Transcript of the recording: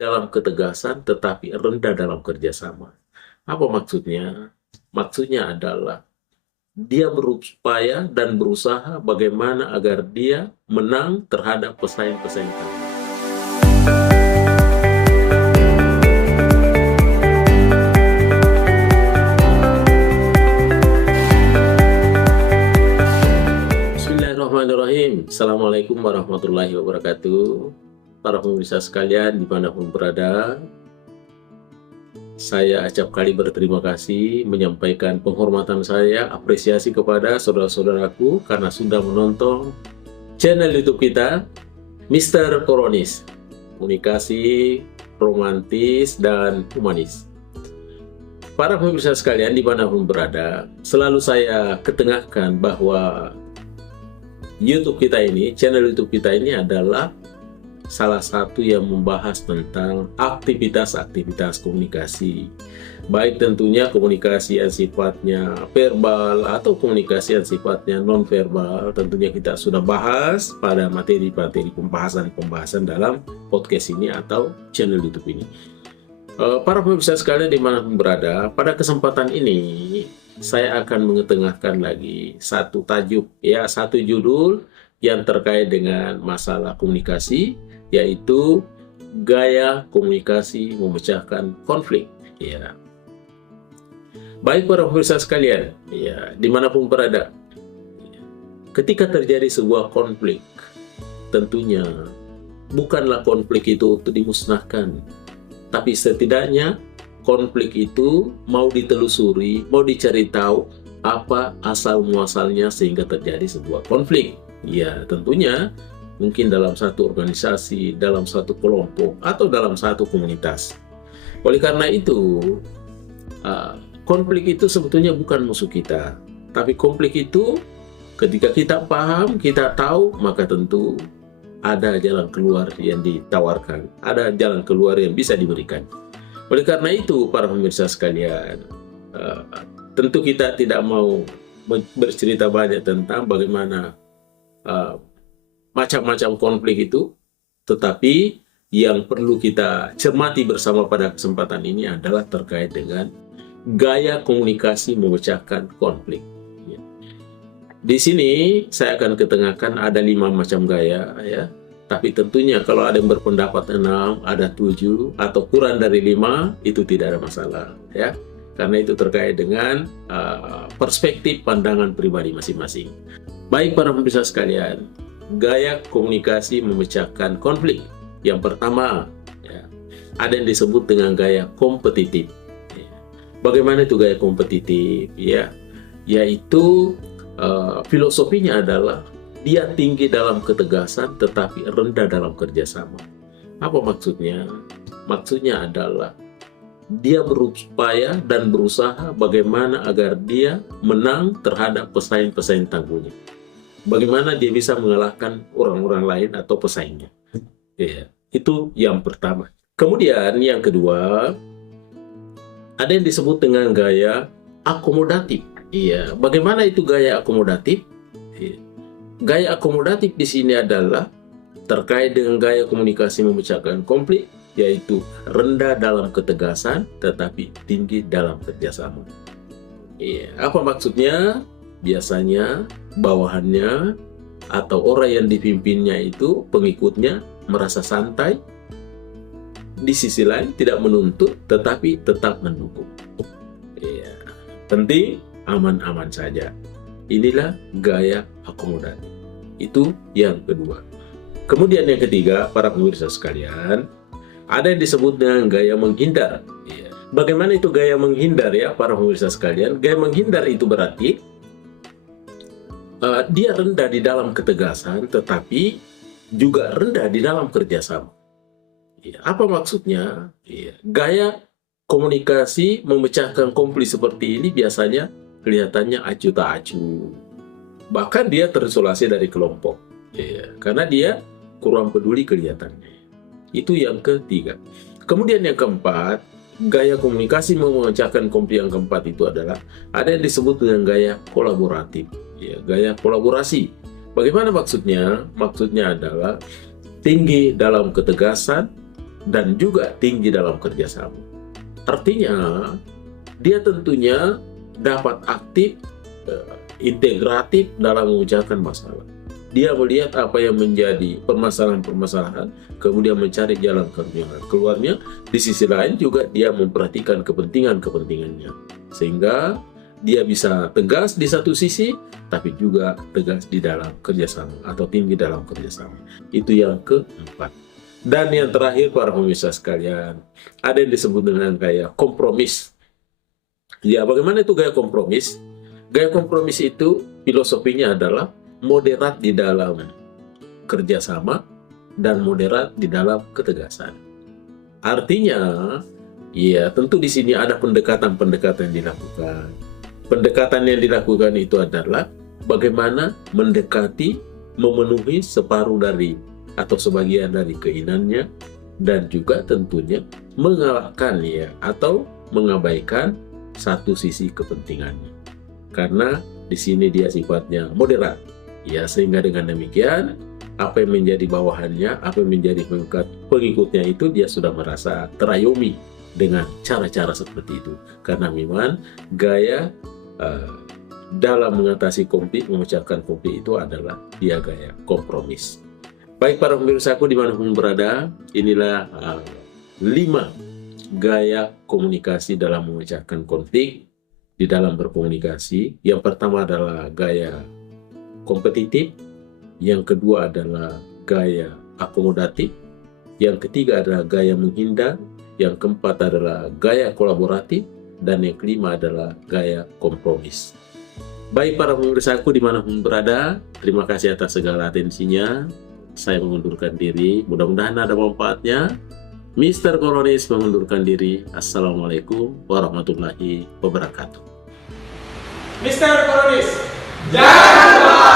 dalam ketegasan tetapi rendah dalam kerjasama. Apa maksudnya? Maksudnya adalah dia berupaya dan berusaha bagaimana agar dia menang terhadap pesaing-pesaing tadi. Bismillahirrahmanirrahim. Assalamualaikum warahmatullahi wabarakatuh. Para pemirsa sekalian dimanapun berada, saya acap kali berterima kasih menyampaikan penghormatan saya, apresiasi kepada saudara-saudaraku karena sudah menonton channel YouTube kita, Mr. Koronis, komunikasi romantis dan humanis. Para pemirsa sekalian dimanapun berada, selalu saya ketengahkan bahwa YouTube kita ini, channel YouTube kita ini adalah salah satu yang membahas tentang aktivitas-aktivitas komunikasi. Baik tentunya komunikasi yang sifatnya verbal atau komunikasi yang sifatnya non-verbal. Tentunya kita sudah bahas pada materi-materi pembahasan dalam podcast ini atau channel YouTube ini. Para pemirsa sekalian dimanapun berada, pada kesempatan ini saya akan mengetengahkan lagi satu tajuk, satu judul yang terkait dengan masalah komunikasi, yaitu gaya komunikasi memecahkan konflik. Baik para pemirsa sekalian, dimanapun berada, ketika terjadi sebuah konflik, tentunya bukanlah konflik itu untuk dimusnahkan, tapi setidaknya konflik itu mau ditelusuri, mau dicari tahu apa asal muasalnya sehingga terjadi sebuah konflik. Tentunya mungkin dalam satu organisasi, dalam satu kelompok, atau dalam satu komunitas. Oleh karena itu, konflik itu sebetulnya bukan musuh kita. Tapi konflik itu ketika kita paham, kita tahu, maka tentu ada jalan keluar yang ditawarkan, ada jalan keluar yang bisa diberikan. Oleh karena itu, para pemirsa sekalian, tentu kita tidak mau bercerita banyak tentang bagaimana macam-macam konflik itu, tetapi yang perlu kita cermati bersama pada kesempatan ini adalah terkait dengan gaya komunikasi memecahkan konflik. Di sini saya akan ketengahkan ada 5 macam gaya, tapi tentunya kalau ada yang berpendapat 6, ada 7, atau kurang dari 5, itu tidak ada masalah, karena itu terkait dengan perspektif pandangan pribadi masing-masing. Baik para pemirsa sekalian, gaya komunikasi memecahkan konflik. Yang pertama, ada yang disebut dengan gaya kompetitif. Bagaimana itu gaya kompetitif? Yaitu filosofinya adalah dia tinggi dalam ketegasan tetapi rendah dalam kerjasama. Apa maksudnya? Maksudnya adalah dia berupaya dan berusaha bagaimana agar dia menang terhadap pesaing-pesaing tangguhnya. Bagaimana dia bisa mengalahkan orang-orang lain atau pesaingnya. Itu yang pertama. Kemudian yang kedua, ada yang disebut dengan gaya akomodatif. Bagaimana itu gaya akomodatif? Gaya akomodatif di sini adalah terkait dengan gaya komunikasi memecahkan konflik, yaitu rendah dalam ketegasan tetapi tinggi dalam kerjasama. Apa maksudnya? Biasanya bawahannya atau orang yang dipimpinnya itu, pengikutnya merasa santai, di sisi lain tidak menuntut tetapi tetap mendukung. Penting aman-aman saja. Inilah gaya akomodatif. Itu yang kedua. Kemudian yang ketiga, para pemirsa sekalian, ada yang disebut dengan gaya menghindar. Bagaimana itu gaya menghindar para pemirsa sekalian? Gaya menghindar itu berarti dia rendah di dalam ketegasan tetapi juga rendah di dalam kerjasama. Apa maksudnya? Gaya komunikasi memecahkan konflik seperti ini biasanya kelihatannya acuh tak acuh. Bahkan dia terisolasi dari kelompok. Karena dia kurang peduli kelihatannya. Itu yang ketiga. Kemudian yang keempat, gaya komunikasi memecahkan konflik yang keempat itu adalah ada yang disebut dengan gaya kolaboratif. Gaya kolaborasi. Bagaimana maksudnya? Maksudnya adalah tinggi dalam ketegasan dan juga tinggi dalam kerjasama. Artinya, dia tentunya dapat aktif, integratif dalam memecahkan masalah. Dia melihat apa yang menjadi permasalahan-permasalahan, kemudian mencari jalan keluarnya. Di sisi lain juga dia memperhatikan kepentingan-kepentingannya. Sehingga dia bisa tegas di satu sisi, tapi juga tegas di dalam kerjasama atau tinggi dalam kerjasama. Itu yang keempat. Dan yang terakhir, para pemirsa sekalian, ada yang disebut dengan gaya kompromis. Ya, bagaimana itu gaya kompromis? Gaya kompromis itu filosofinya adalah moderat di dalam kerjasama dan moderat di dalam ketegasan. Artinya, ya tentu di sini ada pendekatan-pendekatan yang dilakukan. Pendekatan yang dilakukan itu adalah bagaimana mendekati, memenuhi separuh dari atau sebagian dari keinginannya, dan juga tentunya mengalahkan ya atau mengabaikan satu sisi kepentingannya. Karena di sini dia sifatnya moderat. Ya, sehingga dengan demikian apa yang menjadi bawahannya, apa yang menjadi pengikutnya itu dia sudah merasa terayomi dengan cara-cara seperti itu. Karena memang gaya dalam mengatasi konflik, memecahkan konflik itu adalah dia gaya kompromis. Baik para pemirsaku dimanapun berada, inilah 5 gaya komunikasi dalam memecahkan konflik di dalam berkomunikasi. Yang pertama adalah gaya kompetitif, yang kedua adalah gaya akomodatif, yang ketiga adalah gaya menghindar, yang keempat adalah gaya kolaboratif, dan yang kelima adalah gaya kompromis. Baik para pemirsaku dimanapun berada, terima kasih atas segala atensinya. Saya mengundurkan diri, mudah-mudahan ada manfaatnya. Mr. Koronis mengundurkan diri. Assalamualaikum warahmatullahi wabarakatuh. Mr. Koronis, jangan